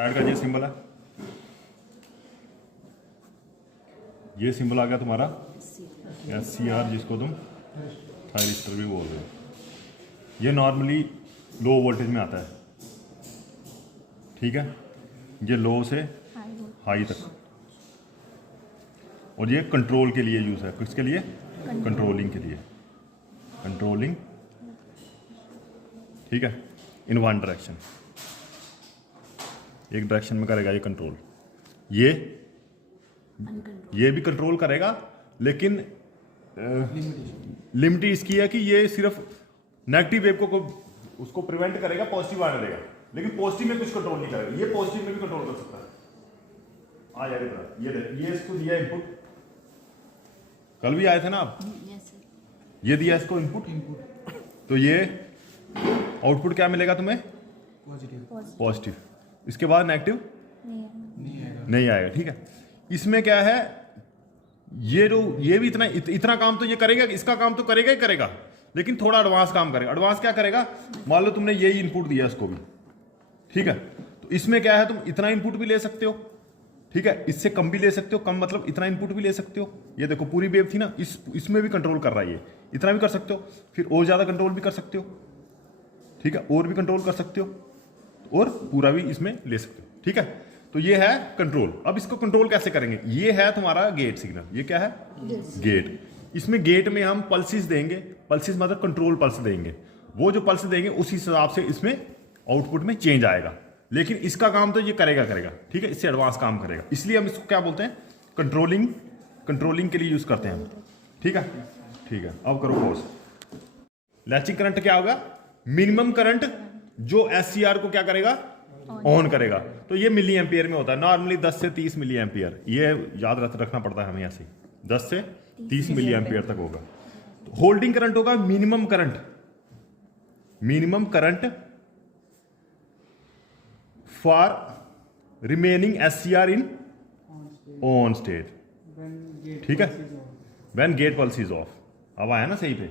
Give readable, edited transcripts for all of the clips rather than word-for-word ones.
Add का ये symbol है, ये सिंबल आ गया तुम्हारा SCR, जिसको तुम थायरिस्टर भी बोल रहे हो। ये नॉर्मली लो वोल्टेज में आता है, ठीक है। ये लो से हाई तक, और ये कंट्रोल के लिए यूज है। किसके लिए? कंट्रोलिंग के लिए, कंट्रोलिंग, ठीक है। इन वन डायरेक्शन, एक डायरेक्शन में करेगा ये कंट्रोल। ये भी कंट्रोल करेगा, लेकिन लिमिट इसकी है कि ये सिर्फ नेगेटिव वेव को उसको प्रिवेंट करेगा, पॉजिटिव आने देगा, लेकिन पॉजिटिव में कुछ कंट्रोल नहीं करेगा। ये पॉजिटिव में भी कंट्रोल कर सकता है। आ जाएगा ये इसको दिया इनपुट, कल भी आए थे ना आप। ये दिया इसको इनपुट, तो ये आउटपुट क्या मिलेगा तुम्हें? पॉजिटिव। इसके बाद नेगेटिव नहीं आएगा, ठीक है। इसमें क्या है, ये भी इतना काम तो ये करेगा, इसका काम तो करेगा ही करेगा, लेकिन थोड़ा एडवांस काम करेगा। एडवांस क्या करेगा? मान लो तुमने यही इनपुट दिया इसको भी, ठीक है, तो इसमें क्या है, तुम इतना इनपुट भी ले सकते हो, ठीक है, इससे कम भी ले सकते हो। कम मतलब इतना इनपुट भी ले सकते हो। ये देखो पूरी वेव थी ना, इसमें भी कंट्रोल कर रहा है ये, इतना भी कर सकते हो, फिर और ज्यादा कंट्रोल भी कर सकते हो, ठीक है, और भी कंट्रोल कर सकते हो, और पूरा भी इसमें ले सकते हो, ठीक है। तो ये है कंट्रोल। अब इसको कंट्रोल कैसे करेंगे? ये है तुम्हारा गेट सिग्नल। ये क्या है? गेट। इसमें गेट में हम पल्सेस देंगे, पल्सेस मतलब कंट्रोल पल्स देंगे। वो जो पल्स देंगे उसी हिसाब से इसमें आउटपुट में चेंज आएगा, लेकिन इसका काम तो ये करेगा, ठीक है, इससे एडवांस काम करेगा। इसलिए हम इसको क्या बोलते हैं? कंट्रोलिंग के लिए यूज करते हैं हम, ठीक है। अब करो पॉज। लैचिंग करंट क्या होगा? मिनिमम करंट जो SCR को क्या करेगा? ऑन करेगा। तो ये मिली एम्पियर में होता है, नॉर्मली 10 से 30 मिली एम्पियर। ये याद रखना पड़ता है हमें, ऐसे 10 से 30 मिली एम्पियर तक होगा। तो होल्डिंग करंट होगा minimum current for remaining SCR in on state, ठीक है, when gate pulse is off. अब आया ना सही पे?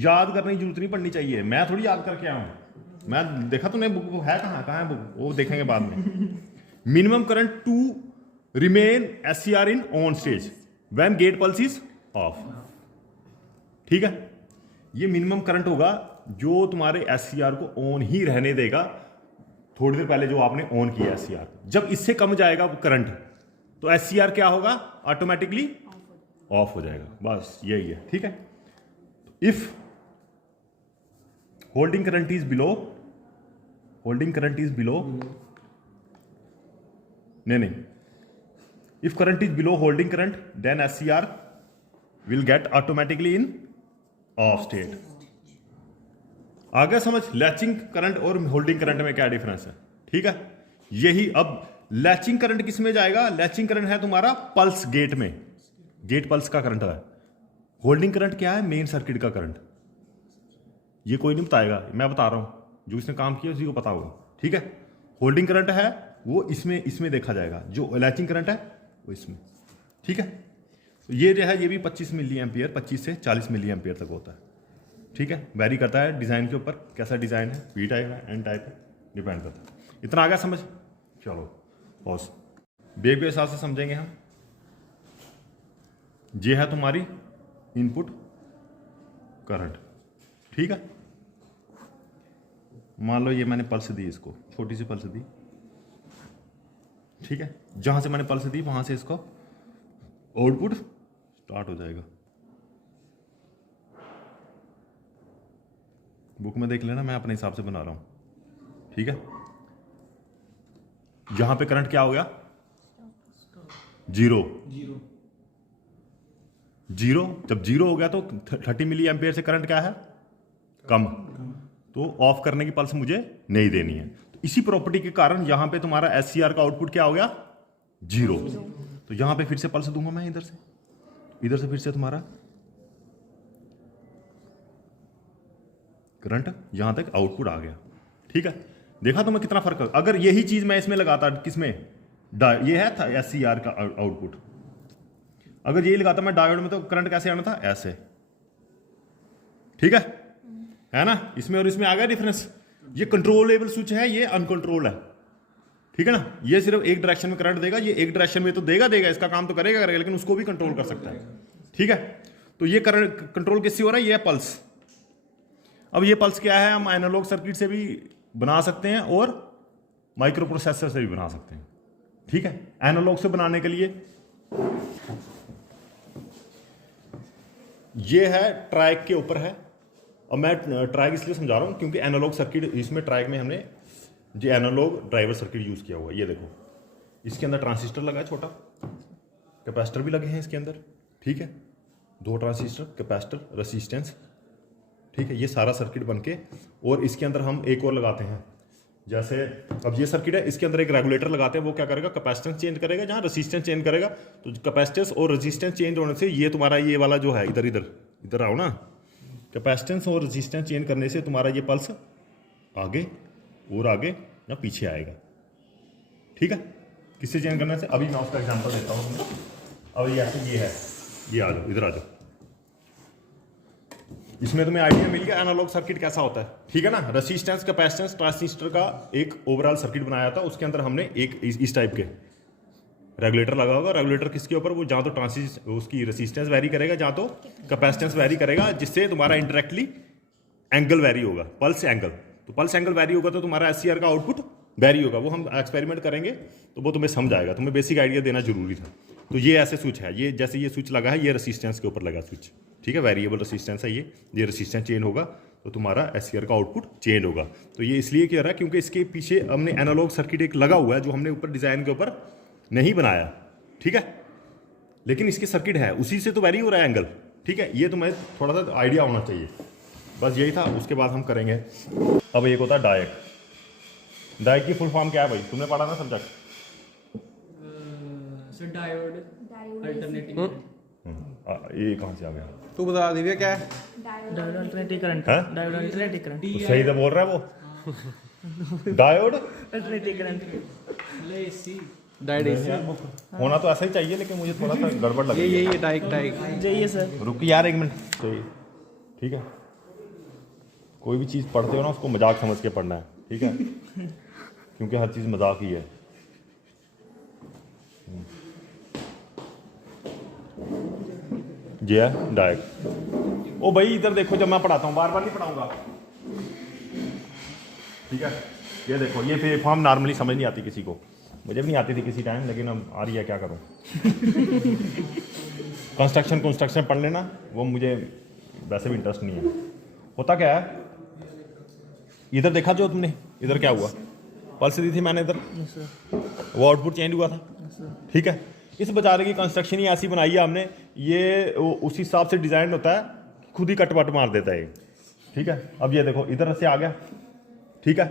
याद करने की जरूरत नहीं पड़नी चाहिए, मैं थोड़ी याद करके आया हूं। मैं देखा तूने बुक है, कहां है बुक, वो देखेंगे बाद में। Minimum current to remain SCR in on stage when gate pulse is off, ठीक है। ये मिनिमम करंट होगा जो तुम्हारे SCR को ऑन ही रहने देगा, थोड़ी देर पहले जो आपने ऑन किया SCR। जब इससे कम जाएगा करंट, तो SCR क्या होगा? ऑटोमेटिकली ऑफ हो जाएगा। बस यही है, ठीक है। If holding current is below नहीं, if current is below holding current, then SCR will get automatically in off state. आगे समझ लैचिंग करंट और होल्डिंग करंट में क्या डिफरेंस है, ठीक है। यही अब लैचिंग करंट किस में जाएगा? लैचिंग करंट है तुम्हारा पल्स गेट में, गेट पल्स का करंट है। होल्डिंग करंट क्या है? मेन सर्किट का करंट। ये कोई नहीं बताएगा, मैं बता रहा हूं, जो इसने काम किया उसी को पता होगा, ठीक है। होल्डिंग करंट है वो इसमें देखा जाएगा, जो लैचिंग करंट है वो इसमें, ठीक है। तो ये जो है, ये भी 25 मिली एम्पियर, 25 से 40 मिली एम्पियर तक होता है, ठीक है। वेरी करता है डिजाइन के ऊपर, कैसा डिजाइन है, V टाइप है, N टाइप है, डिपेंड करता है। इतना आ गया समझ? चलो पॉज। वेव के हिसाब से समझेंगे हम। ये है तुम्हारी इनपुट करंट, ठीक है। मान लो ये मैंने पल्स दी, इसको छोटी सी पल्स दी, ठीक है। जहां से मैंने पल्स दी वहां से इसको आउटपुट स्टार्ट हो जाएगा। बुक में देख लेना, मैं अपने हिसाब से बना रहा हूं, ठीक है। यहां पे करंट क्या हो गया? जीरो। जब जीरो हो गया तो 30 मिली एम्पियर से करंट क्या है? कम। तो ऑफ करने की पल्स मुझे नहीं देनी है। तो इसी प्रॉपर्टी के कारण यहां पे तुम्हारा SCR का आउटपुट क्या हो गया? जीरो। तो यहां पे फिर से पल्स दूंगा मैं, इधर से फिर से तुम्हारा करंट यहां तक आउटपुट आ गया, ठीक है। देखा तुम्हें कितना फर्क है? अगर यही चीज मैं इसमें लगाता, किसमें? ये है था SCR का आउटपुट, अगर यही लगाता मैं डायोड में, तो करंट कैसे आना था? ऐसे, ठीक है ना। इसमें और इसमें आ गया डिफरेंस। ये कंट्रोलेबल स्विच है, ये अनकंट्रोल है, ठीक है ना। ये सिर्फ एक डायरेक्शन में करंट देगा, ये एक डायरेक्शन में तो देगा, इसका काम तो करेगा, लेकिन उसको भी कंट्रोल कर सकता है, ठीक है। तो ये करंट कंट्रोल किससे हो रहा है, ये है पल्स। अब ये पल्स क्या है, हम एनालॉग सर्किट से भी बना सकते हैं और माइक्रो प्रोसेसर से भी बना सकते हैं, ठीक है। एनालॉग से बनाने के लिए ये है ट्रैक के ऊपर है, और मैं ट्रैक इसलिए समझा रहा हूं क्योंकि एनालॉग सर्किट, इसमें ट्रैक में हमने जो एनालॉग ड्राइवर सर्किट यूज किया हुआ है। ये देखो, इसके अंदर ट्रांजिस्टर लगा है, छोटा कैपेसिटर भी लगे हैं इसके अंदर, ठीक है। 2 ट्रांजिस्टर, कैपेसिटर, रेसिस्टेंस, ठीक है। ये सारा सर्किट बनके, और इसके अंदर हम एक और लगाते हैं, जैसे अब ये सर्किट है, इसके अंदर एक रेगुलेटर लगाते हैं, वो क्या करेगा, कैपेसिटेंस चेंज करेगा, जहाँ रेसिस्टेंस चेंज करेगा। तो कैपेसिटेंस और रेसिस्टेंस चेंज होने से ये तुम्हारा ये वाला जो है, इधर आओ ना, कैपेसिटेंस और रेसिस्टेंस चेंज करने से तुम्हारा ये पल्स आगे और आगे या पीछे आएगा, ठीक है। किससे चेंज करने से, अभी मैं उसका एग्जांपल देता हूँ। अब ये ऐसे ये है, ये आ जाओ, इधर आ जाओ। इसमें तुम्हें आइडिया मिल गया एनालॉग सर्किट कैसा होता है, ठीक है ना। रेसिस्टेंस, कैपेसिटेंस, ट्रांजिस्टर का एक ओवरऑल सर्किट बनाया था, उसके अंदर हमने एक इस टाइप के रेगुलेटर लगा होगा। रेगुलेटर किसके ऊपर, वो जहाँ तो ट्रांजिस्टर उसकी रेसिस्टेंस वेरी करेगा, जहाँ तो कैपेसिटेंस वेरी करेगा, जिससे तुम्हारा इंडायरेक्टली एंगल वेरी होगा, पल्स एंगल। तो पल्स एंगल वेरी होगा तो तुम्हारा एससीआर का आउटपुट वेरी होगा। वो हम एक्सपेरिमेंट करेंगे तो वो तुम्हें समझ आएगा, तुम्हें बेसिक आइडिया देना जरूरी था। तो ये ऐसे स्विच है, ये जैसे ये स्विच लगा है, ये रेसिस्टेंस के ऊपर लगा स्विच, ठीक है। वेरिएबल रेसिस्टेंस है ये रेसिस्टेंस चेंज होगा तो तुम्हारा एससीआर का आउटपुट चेंज होगा। तो ये इसलिए कह रहा है क्योंकि इसके पीछे हमने एनालॉग सर्किट एक लगा हुआ है, जो हमने ऊपर डिजाइन के ऊपर नहीं बनाया, ठीक है। लेकिन इसके सर्किट है, उसी से तो वेरी हो रहा है एंगल, ठीक है। ये तुम्हें थोड़ा सा आइडिया होना चाहिए, बस यही था। उसके बाद हम करेंगे, अब एक होता है डायक। डायक की फुल फॉर्म क्या है भाई, तुमने पढ़ा ना सब्जेक्ट? Diode alternating. ये कहाँ से आ गया, तू बता दिव्या क्या है? Diode alternating current, diode alternating current. तो सही तो बोल रहा है वो। डायोड अल्टरनेटिंग करंट ले सी डाइड होना तो ऐसा ही चाहिए, लेकिन मुझे थोड़ा सा गड़बड़ लगी। ये डाइक जाइए सर, रुक यार एक मिनट, सही, ठीक है। कोई भी चीज़ पढ़ते हो ना, उसको मजाक समझ के पढ़ना है, ठीक है, क्योंकि हर चीज़ मजाक ही है। ये है डायक। ओ भाई इधर देखो, जब मैं पढ़ाता हूँ, बार बार नहीं पढ़ाऊंगा, ठीक है। ये देखो, ये वेव फॉर्म नॉर्मली समझ नहीं आती किसी को, मुझे भी नहीं आती थी किसी टाइम, लेकिन अब आ रही है, क्या करूँ। कंस्ट्रक्शन पढ़ लेना, वो मुझे वैसे भी इंटरेस्ट नहीं है। होता क्या है, इधर देखा जो तुमने, इधर क्या हुआ, पल्स दी थी मैंने इधर, वो आउटपुट चेंज हुआ था, ठीक है। इस बेचारे की कंस्ट्रक्शन ही ऐसी बनाई है हमने, ये उस हिसाब से डिजाइन होता है, खुद ही कट वट मार देता है, ठीक है। अब ये देखो, इधर से आ गया, ठीक है,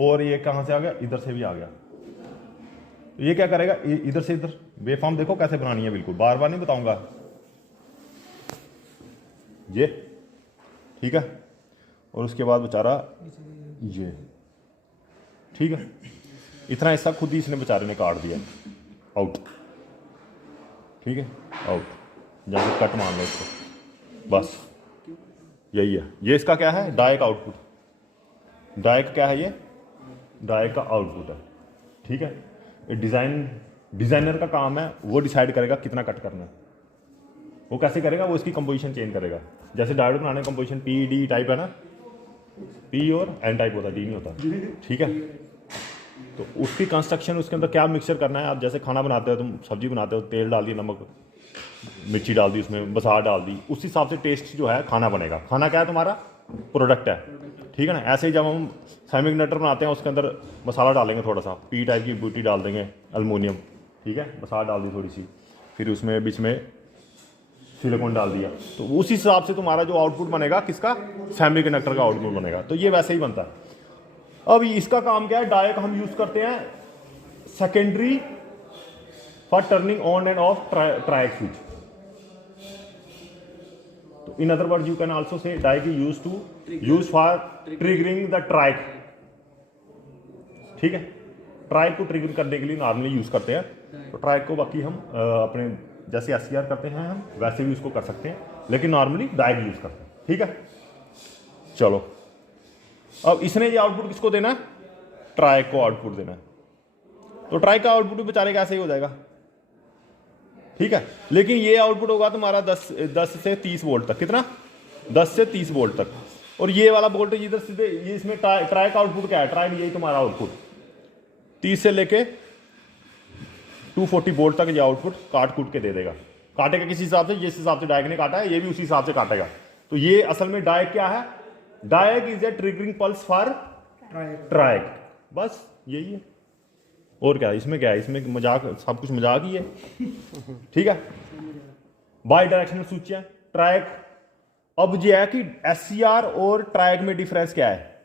और ये कहाँ से आ गया, इधर से भी आ गया। तो ये क्या करेगा, इधर से इधर वेवफॉर्म देखो कैसे बनानी है, बिल्कुल बार बार नहीं बताऊंगा ये, ठीक है। और उसके बाद बेचारा ये, ठीक है, इतना हिस्सा खुद ही इसने बेचारे ने काट दिया, आउट, ठीक है, आउट, जैसे कट मान लो इसको, बस यही है। ये इसका क्या है, डायक आउटपुट। डायक क्या है, ये डायक का आउटपुट है, ठीक है। डिजाइनर का काम है, वो डिसाइड करेगा कितना कट करना है। वो कैसे करेगा, वो इसकी कंपोजिशन चेंज करेगा। जैसे डायोड बनाने कंपोजिशन पी डी टाइप है ना, पी और एन टाइप होता है, डी नहीं होता, ठीक है। तो उसकी कंस्ट्रक्शन, उसके अंदर क्या मिक्सचर करना है। आप जैसे खाना बनाते हो, तुम सब्जी बनाते हो, तेल डाल दी, नमक मिर्ची डाल दी, उसमें बसार डाल दी, उस हिसाब से टेस्ट जो है खाना बनेगा। खाना क्या है, तुम्हारा प्रोडक्ट है, ठीक है ना। ऐसे ही जब हम सेमीकंडक्टर बनाते हैं, उसके अंदर मसाला डालेंगे, थोड़ा सा पी टाइप की बूटी डाल देंगे, एल्युमिनियम, ठीक है, बसार डाल दी थोड़ी सी, फिर उसमें बीच में सिलिकॉन डाल दिया, तो उस हिसाब से तुम्हारा जो आउटपुट बनेगा, किसका, सेमीकंडक्टर का आउटपुट बनेगा। तो ये वैसे ही बनता है। अब इसका काम क्या है, डायक हम यूज करते हैं secondary for turning on and off triac switch. तो in other words you can also say diac is use for triggering the triac, ठीक है। ट्रायक को ट्रिगर करने के लिए नॉर्मली यूज करते हैं। तो ट्रायक को बाकी हम अपने जैसे एससीआर करते हैं हम, वैसे भी उसको कर सकते हैं, लेकिन नॉर्मली डायक यूज करते हैं, ठीक है। चलो अब इसने ये आउटपुट किसको देना है? ट्राइक को आउटपुट देना है। तो ट्राइक का आउटपुट भी बेचारे का ऐसे ही हो जाएगा, ठीक है। लेकिन ये आउटपुट होगा तुम्हारा 10 से 30 वोल्ट तक। कितना? 10 से 30 वोल्ट तक। और ये वाला वोल्टेज इधर सीधे, ये इसमें ट्राइक आउटपुट क्या है? ट्राइक यही तुम्हारा आउटपुट 30 से लेके 240 वोल्ट तक ये आउटपुट काट कूट के दे देगा। काटेगा किस हिसाब से? जिस हिसाब से डायक ने काटा है ये भी उसी हिसाब से काटेगा। तो ये असल में डायक क्या है? Diac is a triggering pulse for triac, बस यही है। और क्या इसमें? क्या है इसमें? मजाक, सब कुछ मजाक ही है, ठीक है। बाई डायरेक्शनल स्विच है ट्राइक। अब ये है कि एससीआर और ट्राइक में डिफरेंस क्या है?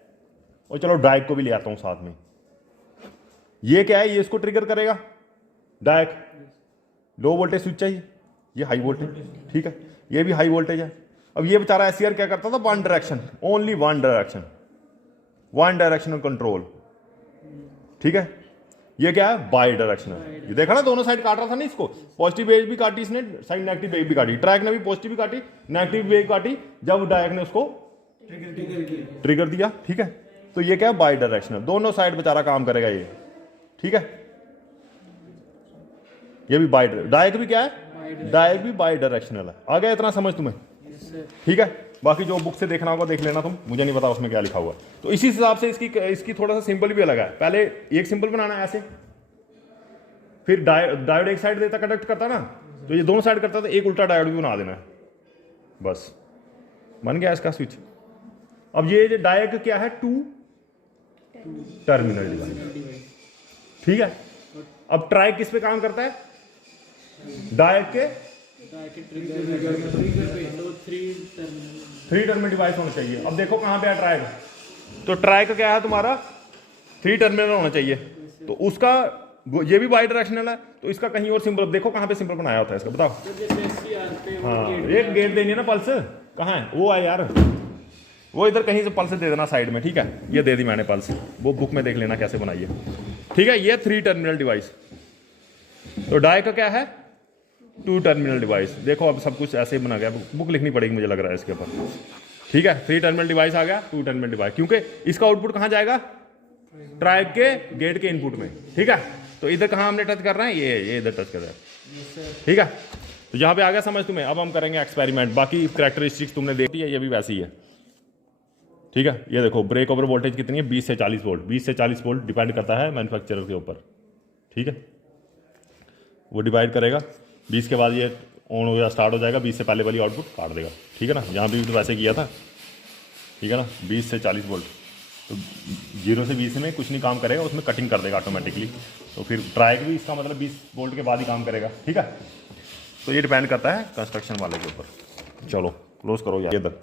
और चलो डायक को भी ले आता हूं साथ में। ये क्या है? ये इसको ट्रिगर करेगा डायक, लो वोल्टेज स्विच चाहिए, ये हाई वोल्टेज, ठीक है। ये भी हाई वोल्टेज है। अब ये बेचारा एससीआर क्या करता था? One direction, only one direction, one directional control, ठीक है। ये क्या है? By directional. ये देखा ना, दोनों साइड काट रहा था ना इसको, पॉजिटिव वेव भी काटी इसने, साइड नेगेटिव वेव भी काटी। ट्रैक ने भी पॉजिटिव भी काटी, नेगेटिव वेव काटी, जब डायक ने उसको ट्रिगर दिया, ठीक है। तो ये क्या है? बाई डायरेक्शनल, दोनों साइड बेचारा काम करेगा ये, ठीक है। ये भी बाई, डायक भी क्या है? डायक भी बाई डायरेक्शनल है। आ गया इतना समझ तुम्हें? ठीक है। बाकी जो बुक से देखना होगा देख लेना तुम, मुझे नहीं पता उसमें क्या लिखा हुआ है। तो इसी हिसाब से इसकी थोड़ा सा सिंबल भी अलग है। पहले एक सिंबल बनाना है ऐसे, फिर डायोड एक साइड देता कंडक्ट करता ना, तो ये दोनों साइड करता, तो एक उल्टा डायोड भी बना देना है, बस बन गया इसका स्विच। अब ये डायोड क्या है? 2 टर्मिनल डिवाइस, ठीक है। अब ट्राइक किस पे काम करता है? डायोड के 3 टर्मिनल डिवाइस होना चाहिए। अब देखो कहां पे है ट्राइक, तो ट्राइक क्या है तुम्हारा? 3 टर्मिनल होना चाहिए। तो उसका ये भी बाई डायरेक्शनल है, तो इसका कहीं और सिंबल देखो कहां पे सिंबल बनाया होता है इसका, बताओ। हाँ, एक गेट देनी है ना, पल्स कहाँ है? वो है यार, वो इधर कहीं से पल्स दे देना साइड में, ठीक है। ये दे दी मैंने पल्स, वो बुक में देख लेना कैसे बनाई है, ठीक है। ये 3 टर्मिनल डिवाइस। तो डाई का क्या है? 2 टर्मिनल डिवाइस। देखो अब सब कुछ ऐसे ही बना गया, बुक लिखनी पड़ेगी मुझे लग रहा है इसके ऊपर, ठीक है। 3 टर्मिनल डिवाइस आ गया, 2 टर्मिनल डिवाइस, क्योंकि इसका आउटपुट कहाँ जाएगा? ट्राइक के गेट के इनपुट में, ठीक है। तो इधर कहाँ हमने टच कर रहे हैं? ये इधर टच कर रहा है, ठीक है। तो यहाँ पे आ गया समझ तुम्हें। अब हम करेंगे एक्सपेरिमेंट। बाकी कैरेक्टरिस्टिक्स तुमने देखी है, ये भी वैसी ही है, ठीक है। ये देखो ब्रेक ओवर वोल्टेज कितनी है? 20 से 40 वोल्ट। 20 से 40 वोल्ट डिपेंड करता है मैन्युफैक्चरर के ऊपर, ठीक है। वो डिवाइड करेगा, 20 के बाद ये ऑन हो या स्टार्ट हो जाएगा, 20 से पहले वाली आउटपुट काट देगा, ठीक है ना। यहाँ भी तो वैसे किया था, ठीक है ना। 20 से 40 वोल्ट, तो 0 से 20 में कुछ नहीं काम करेगा, उसमें कटिंग कर देगा ऑटोमेटिकली। तो फिर ट्राइक भी इसका मतलब 20 वोल्ट के बाद ही काम करेगा, ठीक है। तो ये डिपेंड करता है कंस्ट्रक्शन वाले के ऊपर। चलो क्लोज करो यार इधर।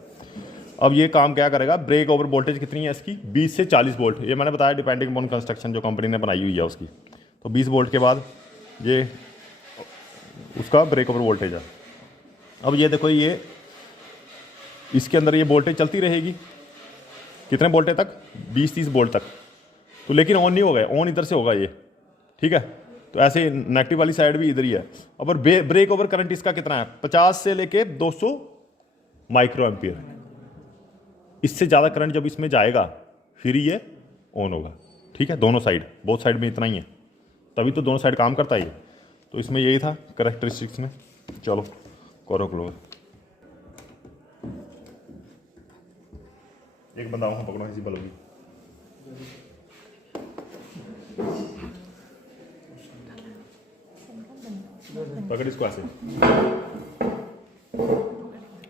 अब ये काम क्या करेगा? ब्रेक ओवर वोल्टेज कितनी है इसकी? 20 से 40 वोल्ट। ये मैंने बताया डिपेंडिंग अपॉन कंस्ट्रक्शन जो कंपनी ने बनाई हुई है उसकी। तो 20 वोल्ट के बाद ये उसका ब्रेक ओवर वोल्टेज है। अब ये देखो, ये इसके अंदर ये वोल्टेज चलती रहेगी कितने वोल्टेज तक? 20-30 वोल्ट तक। तो लेकिन ऑन नहीं होगा, ऑन इधर से होगा ये, ठीक है। तो ऐसे नेगेटिव वाली साइड भी इधर ही है। अब ब्रेक ओवर करंट इसका कितना है? 50 से लेके 200 माइक्रो एम्पियर। इससे ज़्यादा करंट जब इसमें जाएगा फिर ये ऑन होगा, ठीक है। दोनों साइड, बोथ साइड में इतना ही है, तभी तो दोनों साइड काम करता है। तो इसमें यही था कैरेक्टरिस्टिक्स में। चलो करो क्लोज। एक बंदा वहाँ पकड़ो, इसी बल होगी। पकड़ इसको ऐसे,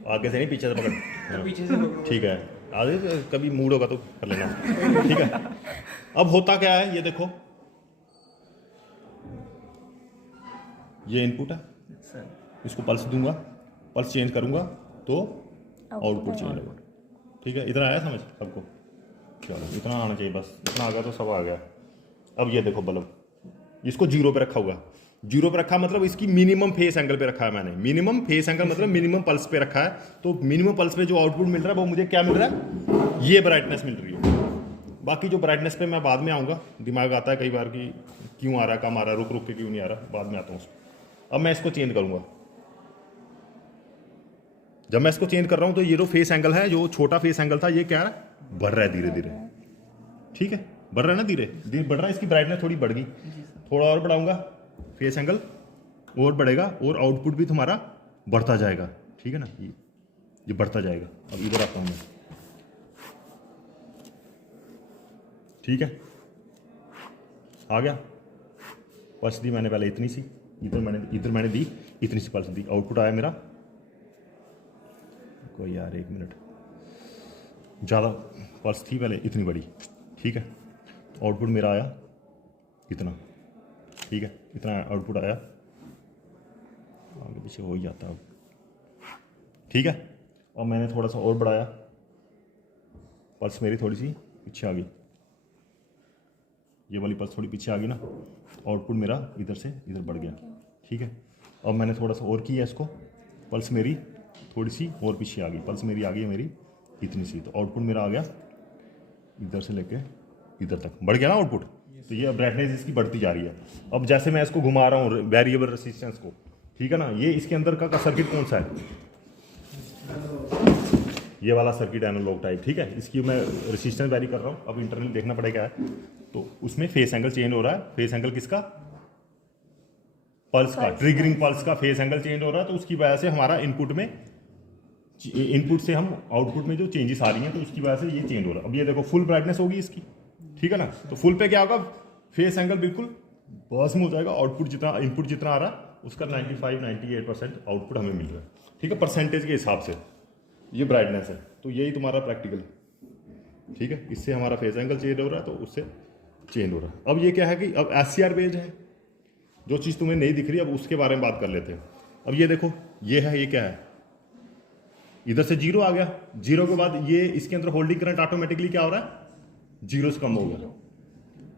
आगे से नहीं पीछे से पकड़, पीछे से पकड़ो, ठीक है। आगे कभी मूड होगा तो कर लेना, ठीक है। अब होता क्या है ये देखो, ये इनपुट है, इसको पल्स दूंगा, पल्स चेंज करूंगा तो आउटपुट चेंज होगा, ठीक है। इतना आया समझ सबको? चलो इतना आना चाहिए, बस इतना आ गया तो सब आ गया। अब ये देखो बल्ब, इसको 0 पे रखा हुआ। 0 पे रखा मतलब इसकी मिनिमम फेस एंगल पे रखा है मैंने। मिनिमम फेस एंगल मतलब मिनिमम पल्स पे रखा है। तो मिनिमम पल्स पे जो आउटपुट मिल रहा है वो मुझे क्या मिल रहा है? ये ब्राइटनेस मिल रही है। बाकी जो ब्राइटनेस पे मैं बाद में आऊँगा, दिमाग आता है कई बार कि क्यों आ रहा, कम आ रहा, रुक रुक के क्यों नहीं आ रहा, बाद में आता हूँ उसको। अब मैं इसको चेंज करूँगा। जब मैं इसको चेंज कर रहा हूँ तो ये जो फेस एंगल है, जो छोटा फेस एंगल था, ये क्या है? बढ़ रहा है धीरे धीरे, ठीक है, बढ़ रहा है ना, धीरे धीरे बढ़ रहा है। इसकी ब्राइटनेस थोड़ी बढ़ गई, थोड़ा और बढ़ाऊंगा, फेस एंगल और बढ़ेगा और आउटपुट भी तुम्हारा बढ़ता जाएगा, ठीक है ना, ये बढ़ता जाएगा। अब इधर आता हूँ मैं, ठीक है, आ गया। पल्स दी मैंने पहले इतनी सी, इधर मैंने दी इतनी सी पल्स दी, आउटपुट आया मेरा, कोई यार एक मिनट, ज़्यादा पल्स थी पहले इतनी बड़ी, ठीक है, आउटपुट मेरा आया इतना, ठीक है, इतना आउटपुट आया, आगे पीछे हो ही जाता है, ठीक है। और मैंने थोड़ा सा और बढ़ाया, पल्स मेरी थोड़ी सी पीछे आ गई, ये वाली पल्स थोड़ी पीछे आ गई ना, आउटपुट मेरा इधर से इधर बढ़ गया, ठीक है। अब मैंने थोड़ा सा और किया इसको, पल्स मेरी थोड़ी सी और पीछे आ गई, पल्स मेरी आ गई मेरी इतनी सी, तो आउटपुट मेरा आ गया इधर से लेके इधर तक, बढ़ गया ना आउटपुट। तो ये ब्राइटनेस इसकी बढ़ती जा रही है। अब जैसे मैं इसको घुमा रहा हूँ वेरिएबल रेसिस्टेंस को, ठीक है ना, ये इसके अंदर का सर्किट कौन सा है, ये वाला सर्किट एनालॉग टाइप, ठीक है। इसकी मैं रेसिस्टेंस वैरी कर रहा हूँ, अब इंटरनल देखना पड़ेगा, तो उसमें फेस एंगल चेंज हो रहा है, फेस एंगल किसका, पल्स का, ट्रिगरिंग पल्स का फेस एंगल चेंज हो रहा है, तो उसकी वजह से हमारा इनपुट से हम आउटपुट में जो चेंजेस आ रही हैं, तो उसकी वजह से ये चेंज हो रहा है। अब ये देखो फुल ब्राइटनेस होगी इसकी, ठीक है ना, तो फुल पे क्या होगा, फेस एंगल बिल्कुल बॉस में हो जाएगा, आउटपुट जितना इनपुट जितना आ रहा है उसका 95-98% आउटपुट हमें मिल रहा है, ठीक है, परसेंटेज के हिसाब से ये ब्राइटनेस है। तो यही तुम्हारा प्रैक्टिकल है, ठीक है, इससे हमारा फेस एंगल चेंज हो रहा है, तो उससे चेंज हो रहा है। अब ये क्या है कि अब SCR बेस्ड है, जो चीज़ तुम्हें नहीं दिख रही, अब उसके बारे में बात कर लेते हैं। अब ये देखो, ये है, ये क्या है, इधर से जीरो आ गया, जीरो के बाद ये इसके अंदर होल्डिंग करंट ऑटोमेटिकली क्या हो रहा है, जीरो से कम हो गया।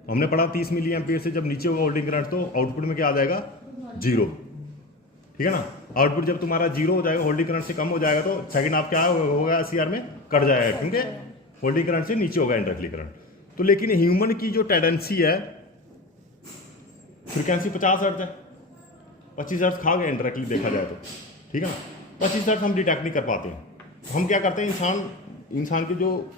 हमने पढ़ा 30 मिली एम्पियर से जब नीचे होगा होल्डिंग करंट, तो आउटपुट में क्या आ जाएगा, जीरो, ठीक है ना। आउटपुट जब तुम्हारा जीरो हो जाएगा, होल्डिंग करंट से कम हो जाएगा, तो सेकंड हाफ क्या होगा, SCR में कट जाएगा, क्योंकि होल्डिंग करंट से नीचे होगा इंडक्टली करंट। तो लेकिन ह्यूमन की जो टेंडेंसी है, फ्रिक्वेंसी 50 हर्ट्ज है, 25 हर्ट्ज खा गए इंडायरेक्टली देखा जाए तो, ठीक है ना, 25 हर्ट्ज हम डिटेक्ट नहीं कर पाते हैं। हम क्या करते हैं, इंसान की जो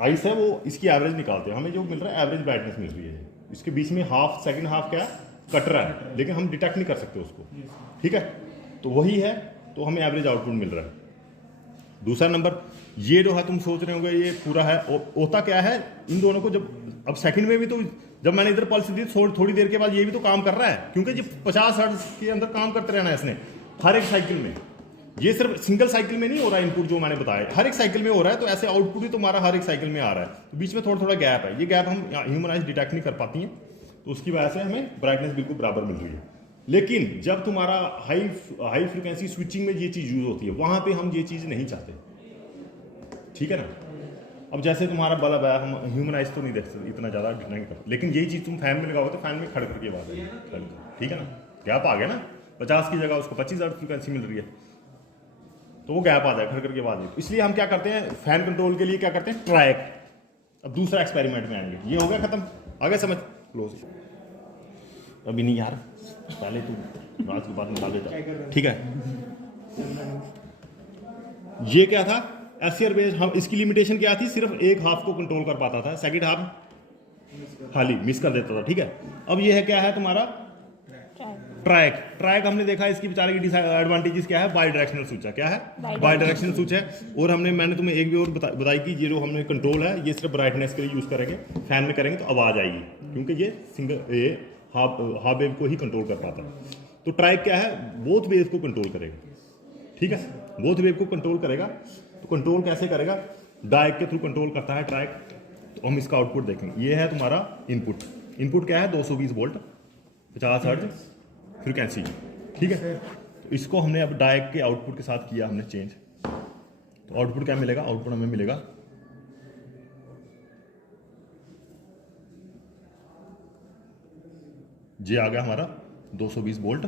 आइस है वो इसकी एवरेज निकालते हैं, हमें जो मिल रहा है एवरेज ब्राइटनेस मिल रही है, इसके बीच में सेकंड हाफ क्या है, कट रहा है, लेकिन हम डिटेक्ट नहीं कर सकते उसको, ठीक है। तो वही है, तो हमें एवरेज आउटपुट मिल रहा है। दूसरा नंबर, ये जो है तुम सोच रहे होंगे ये पूरा है, होता क्या है इन दोनों को, जब अब सेकंड में भी तो जब मैंने इधर पल्स दी थोड़ी देर के बाद ये भी तो काम कर रहा है, क्योंकि जो 50 हर्ट्ज के अंदर काम करते रहना है इसने हर एक साइकिल में, ये सिर्फ सिंगल साइकिल में नहीं हो रहा है इनपुट, जो मैंने बताया हर एक साइकिल में हो रहा है, तो ऐसे आउटपुट भी तुम्हारा हर एक साइकिल में आ रहा है, तो बीच में थोड़ा थोड़ा गैप है, ये गैप हम ह्यूमन आइज डिटेक्ट नहीं कर पाती हैं, तो उसकी वजह से हमें ब्राइटनेस बिल्कुल बराबर मिल रही है। लेकिन जब तुम्हारा हाई फ्रिक्वेंसी स्विचिंग में ये चीज़ यूज होती है, वहां पे हम ये चीज़ नहीं चाहते, ठीक है ना। अब जैसे तुम्हारा बल्ब है, हम ह्यूमन आइज तो नहीं देख सकते इतना ज़्यादा डिटेक्ट करते, लेकिन यही चीज़ तुम फैन में लगाओ तो फैन में खड़ करके आवाज आएगी, ठीक है ना, गैप आ गया ना, 50 की जगह उसको 25 हर्ट्ज फ्रिक्वेंसी मिल रही है, तो वो गैप आ जाए खड़ करके आवाज। इसलिए हम क्या करते हैं, फैन कंट्रोल के लिए क्या करते हैं, ट्रैक। अब दूसरा एक्सपेरिमेंट में आएंगे, ये हो गया खत्म, आगे समझ क्लोज। अभी नहीं यार, पहले तू रात के बाद निकाल देता, ठीक है। ये क्या था, SCR बेस्ड, हम इसकी लिमिटेशन क्या थी, सिर्फ एक हाफ को कंट्रोल कर पाता था, सेकंड हाफ खाली मिस कर देता था, ठीक है। अब ये है क्या है तुम्हारा ट्रैक हमने देखा, इसकी बेचारे की एडवांटेजेस क्या है, बाई डायरेक्शनल स्विच है, क्या है, बाई डायरेक्शनल स्विच है। और मैंने तुम्हें एक भी और बताई कि ये जो हमने कंट्रोल है, ये सिर्फ ब्राइटनेस के लिए यूज करेंगे, फैन में करेंगे तो आवाज आएगी, क्योंकि ये ये हाफ वेव को ही कंट्रोल कर पाता है। तो ट्रैक क्या है, बोथ वेव को कंट्रोल करेगा, ठीक है, बोथ वेव को कंट्रोल करेगा। तो कंट्रोल कैसे करेगा, डायक के थ्रू कंट्रोल करता है ट्रैक। तो हम इसका आउटपुट देखेंगे, ये है तुम्हारा इनपुट क्या है, 220 वोल्ट 50 हर्ट्ज फ्रिक्वेंसी, ठीक है। तो इसको हमने अब डायक के आउटपुट के साथ किया हमने चेंज, तो आउटपुट क्या मिलेगा, आउटपुट हमें मिलेगा ये आ गया हमारा 220 वोल्ट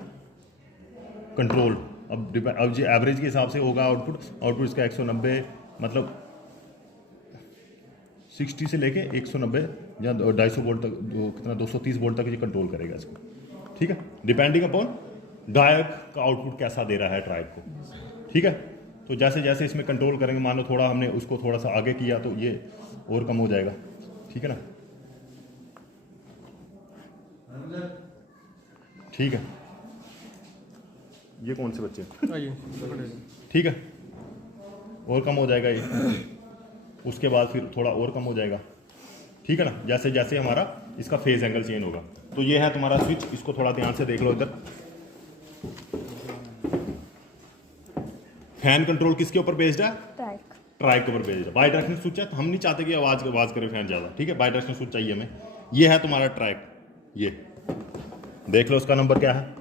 कंट्रोल। अब ये एवरेज के हिसाब से होगा आउटपुट इसका 190, मतलब 60 से लेके 190 या 250 वोल्ट तक, कितना 230 वोल्ट तक ये कंट्रोल करेगा इसको, ठीक है, डिपेंडिंग अपॉन डायक का आउटपुट कैसा दे रहा है ट्राइब को, ठीक है। तो जैसे जैसे इसमें कंट्रोल करेंगे, मान लो थोड़ा हमने उसको थोड़ा सा आगे किया तो ये और कम हो जाएगा, ठीक है ना। ठीक है, ये कौन से बच्चे, ठीक है, और कम हो जाएगा ये, उसके बाद फिर थोड़ा और कम हो जाएगा, ठीक है ना, जैसे जैसे हमारा इसका फेज एंगल चेंज होगा। तो ये है तुम्हारा स्विच, इसको थोड़ा ध्यान से देख लो इधर। फैन कंट्रोल किसके ऊपर बेस्ड है? ट्राइक के ऊपर बेस्ड है। बाई डायरेक्शनल स्विच है, हम नहीं चाहते कि आवाज करे फैन ज्यादा, ठीक है, बाई डायरेक्शनल स्विच चाहिए हमें। ये है तुम्हारा ट्रैक, ये देख लो, इसका नंबर क्या है?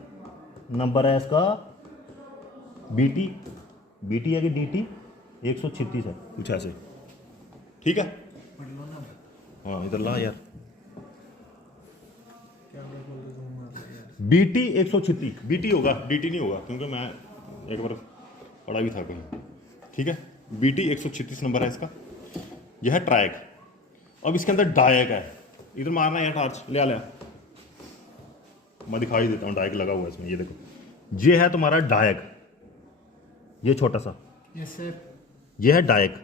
नंबर है इसका BT है कि DT 136 है, कुछ ऐसे, ठीक है। हाँ इधर ला यार, BT 136, BT होगा, DT नहीं होगा, क्योंकि मैं एक बार पढ़ा भी था कहीं, ठीक है। BT 136 नंबर है इसका। यह है ट्रैक। अब इसके अंदर डायक है, इधर मारना है टॉर्च, ले आ, मैं दिखाई देता हूँ, डायक लगा हुआ है इसमें, ये देखो, ये है तुम्हारा डायक, ये छोटा सा, यस सर, ये है डायक,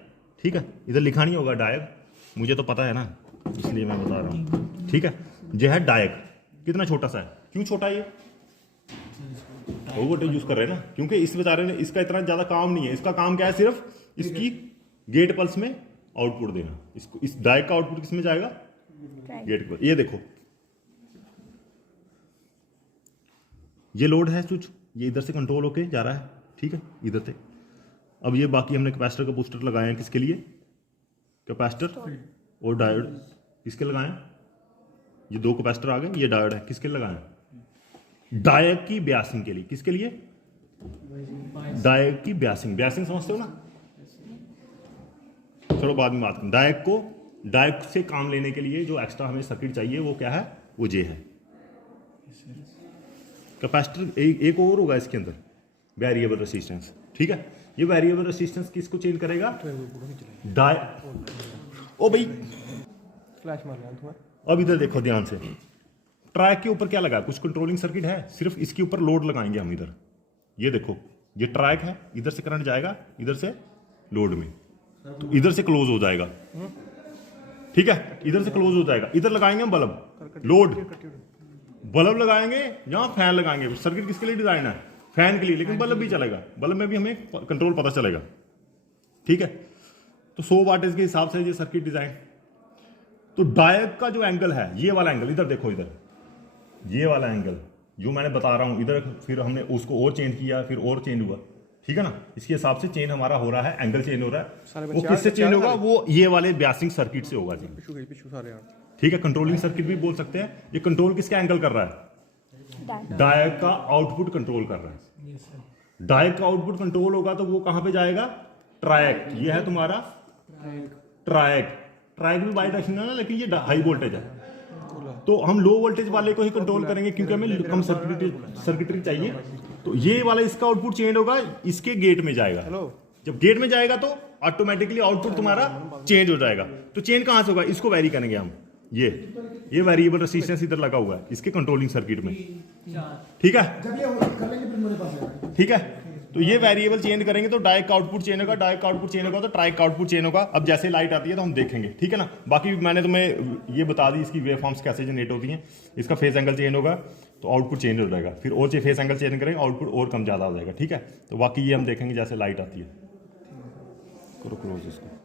ठीक है। इधर लिखा नहीं होगा डायक, मुझे तो पता है ना, इसलिए मैं बता रहा हूँ, ठीक है। ये है डायक, कितना छोटा सा है, क्यों छोटा है ये? वोल्टेज यूज कर रहे हैं ना, क्योंकि इस बेचारे ने, इसका इतना ज्यादा काम नहीं है, इसका काम क्या है, सिर्फ इसकी गेट पल्स में आउटपुट देना। इसको, इस डायक का आउटपुट किस में जाएगा? गेट पर। ये देखो, ये लोड है स्विच, ये इधर से कंट्रोल होके जा रहा है, ठीक है, इधर से। अब ये बाकी हमने कैपेसिटर का बूस्टर लगाए हैं, किसके लिए? कैपेसिटर और डायोड किसके लगाए हैं? ये दो कैपेसिटर आ गए, ये डायोड है, किसके लगाए हैं? डायक की ब्यासिंग के लिए। किसके लिए? डायक की ब्यासिंग। ब्यासिंग समझते हो ना? चलो बाद में बात करें। डायक से काम लेने के लिए जो एक्स्ट्रा हमें सर्किट चाहिए वो क्या है? वो जे है। कैपेसिटर एक और होगा इसके अंदर, वेरिएबल रेसिस्टेंस, ठीक है। ये वेरिएबल रेसिस्टेंस किसको चेंज करेगा? ओ भाई फ्लैश मार रहा हूं। अब इधर देखो ध्यान से, ट्रैक के ऊपर क्या लगा? कुछ कंट्रोलिंग सर्किट है, सिर्फ इसके ऊपर लोड लगाएंगे हम इधर। ये देखो, ये ट्रैक है, इधर से करंट जाएगा, इधर से लोड में, तो इधर से क्लोज हो जाएगा, ठीक है, इधर से क्लोज हो जाएगा। इधर लगाएंगे हम बल्ब, लोड बल्ब लगाएंगे, यहां फैन लगाएंगे। सर्किट किसके लिए डिजाइन है? फैन के लिए, लेकिन बल्ब भी चलेगा, बल्ब में भी हमें कंट्रोल पता चलेगा, ठीक है। तो 100 वाटेज के हिसाब से ये सर्किट डिजाइन। तो डायक का जो एंगल है, ये वाला एंगल, इधर देखो, इधर ये वाला एंगल जो मैंने बता रहा हूं, इधर फिर हमने उसको और चेंज किया, फिर और चेंज हुआ, ठीक है ना। इसके हिसाब से चेंज हमारा हो रहा है, एंगल चेंज हो रहा है। वो किससे चेंज होगा? वो ये वाले ब्यासिंग सर्किट से होगा जी, ठीक है। कंट्रोलिंग सर्किट भी बोल सकते हैं। ये कंट्रोल किसका एंगल कर रहा है? डायक का आउटपुट कंट्रोल कर रहा है। डायक का आउटपुट कंट्रोल होगा तो वो कहां पे जाएगा? ट्रैक। ये है तुम्हारा ट्रैक। ट्रैक भी बाई डायरेक्शनल है ना, लेकिन ये हाई वोल्टेज है, तो हम लो वोल्टेज वाले को ही कंट्रोल करेंगे, क्योंकि हमें कम सर्किटरी चाहिए। तो ये वाला इसका आउटपुट चेंज होगा, इसके गेट में जाएगा। जब गेट में जाएगा तो ऑटोमेटिकली आउटपुट तुम्हारा चेंज हो जाएगा। तो चेंज कहां से होगा? इसको वेरी करेंगे हम। ये वेरिएबल रेसिस्टेंस इधर लगा हुआ है इसके कंट्रोलिंग सर्किट में, ठीक है, ठीक है। तो ये वेरिएबल चेंज करेंगे तो डायक का आउटपुट चेंज होगा, डायक का आउटपुट चेंज होगा तो ट्राइक का आउटपुट चेंज होगा। अब जैसे लाइट आती है तो हम देखेंगे, ठीक है ना। बाकी मैंने तुम्हें ये बता दी इसकी वेव फॉर्म्स कैसे जनरेट होती हैं। इसका फेस एंगल चेंज होगा तो आउटपुट चेंज हो जाएगा, फिर और फेस एंगल चेंज करेंगे, आउटपुट और कम ज़्यादा हो जाएगा, ठीक है। तो बाकी ये हम देखेंगे जैसे लाइट आती है। करो क्लोज इसको।